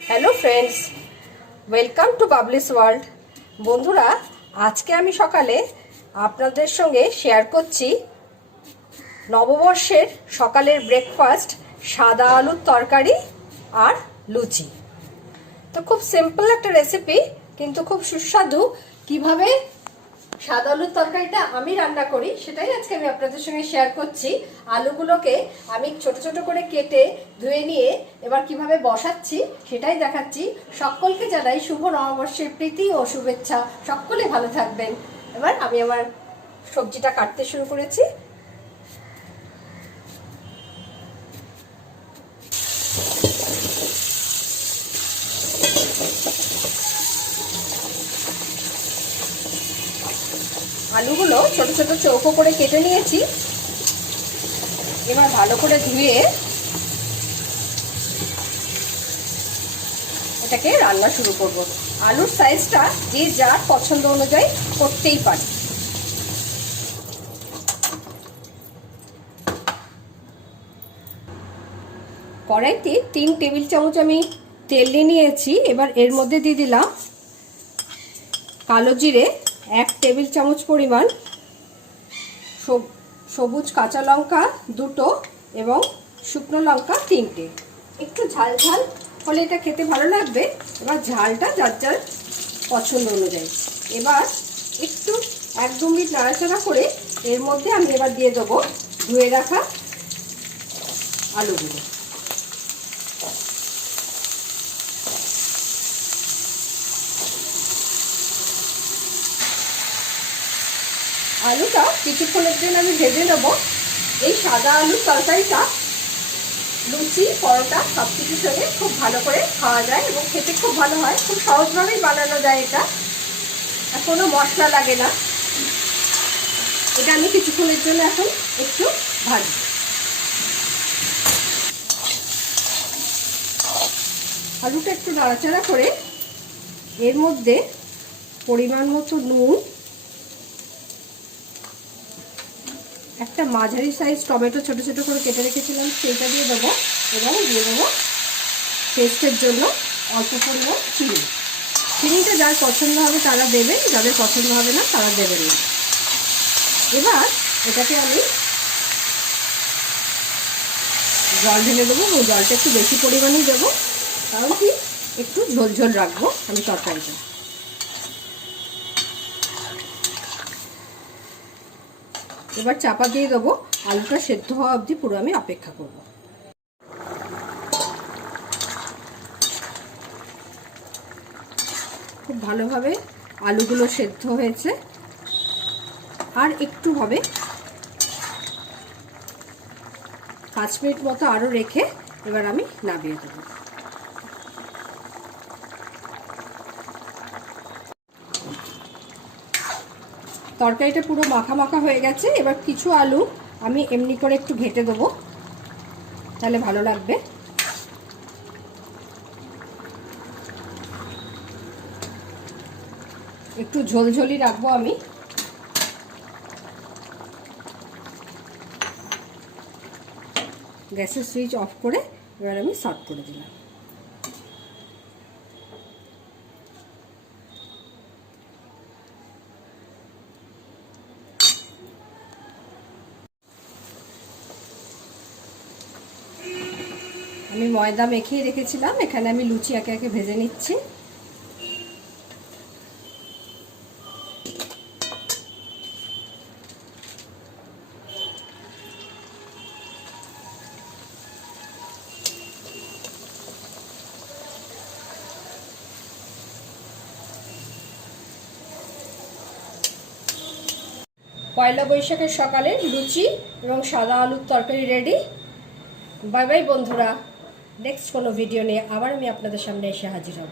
Hello friends, welcome to Babli's world. বন্ধুরা, আজকে আমি সকালে আপনাদের সঙ্গে শেয়ার করছি নববর্ষের সকালের ব্রেকফাস্ট, সাদা আলুর তরকারি আর লুচি। তো খুব সিম্পল একটা রেসিপি, কিন্তু খুব সুস্বাদু। কিভাবে সাদা আলুর তরকারিটা আমি রান্না করি সেটাই আজকে আমি আপনাদের সঙ্গে শেয়ার করছি। আলুগুলোকে আমি ছোট ছোট করে কেটে ধুয়ে নিয়ে এবার কিভাবে বসাচ্ছি সেটাই দেখাচ্ছি। সকলকে জানাই শুভ নববর্ষের প্রীতি ও শুভেচ্ছা। সকলে ভালো থাকবেন। এবার আমি আমার সবজিটা কাটতে শুরু করেছি। আলুগুলো ছোট ছোট চৌকো করে কেটে নিয়েছি। এবার ভালো করে ধুয়ে এটাকে রান্না শুরু করব। আলুর সাইজটা যে যার পছন্দ অনুযায়ী করতেই পারে। কড়াইতে 3 টেবিল চামচ আমি তেল নিয়েছি। এবার এর মধ্যে দিয়ে দিলাম কালো জিরে 1 টেবিল চামচ পরিমাণ, সবুজ কাঁচা লঙ্কা 2টো এবং শুকনো লঙ্কা 3টে। একটু ঝাল ঝাল হলে এটা খেতে ভালো লাগবে। এবার ঝালটা যার যার পছন্দ অনুযায়ী। এবার একটু 1-2 মিনিট নাড়াচাড়া করে এর মধ্যে আমি এবার দিয়ে দেবো ধুয়ে রাখা আলুগুলো। আলুটা কিছুক্ষণের জন্য আমি ভেজে নেব। এই সাদা আলুর তরকারিটা লুচি, পরোটা সব কিছুর সঙ্গে খুব ভালো করে খাওয়া যায় এবং খেতে খুব ভালো হয়। খুব সহজভাবেই বানানো যায় এটা, আর কোনো মশলা লাগে না। এটা আমি কিছুক্ষণের জন্য এখন একটু ভাজি। আলুটা একটু নাড়াচাড়া করে এর মধ্যে পরিমাণ মতো নুন, একটা মাঝারি সাইজ টমেটো ছোট ছোট করে কেটে রেখেছিলাম সেইটা দিয়ে দেবো এবং দিয়ে দেবো টেস্টের জন্য অল্প পরিমাণ চিনি। চিনিটা যার পছন্দ হবে তারা দেবেন, যাদের পছন্দ হবে না তারা দেবেন না। এবার এটাকে আমি জল ঢেলে দেবো এবং জলটা একটু বেশি পরিমাণেই দেবো, কারণ কি একটু ঝোল ঝোল রাখবো আমি তরকারিটা। এবার চাপা দিয়ে দেবো। আলুটা সেদ্ধ হওয়া অবধি পুরো আমি অপেক্ষা করব। খুব ভালোভাবে আলুগুলো সেদ্ধ হয়েছে, আর একটু হবে। 5 মিনিট মতো আরও রেখে এবার আমি নামিয়ে দেবো। তরকারিটা পুরো মাখা মাখা হয়ে গেছে। এবার কিছু আলু আমি এমনি করে একটু ঘেটে দেবো, তাহলে ভালো লাগবে। একটু ঝোলঝোলি রাখবো আমি। গ্যাসের সুইচ অফ করে এবার আমি সার্ভ করে দিলাম। আমি ময়দা মেখে রেখেছিলাম, এখানে আমি লুচি একে একে ভেজে নিচ্ছি। পয়লা বৈশাখের সকালে লুচি এবং সাদা আলুর তরকারি রেডি। বাই বাই বন্ধুরা, নেক্সট কোনো ভিডিও নিয়ে আবার আমি আপনাদের সামনে এসে হাজির হব।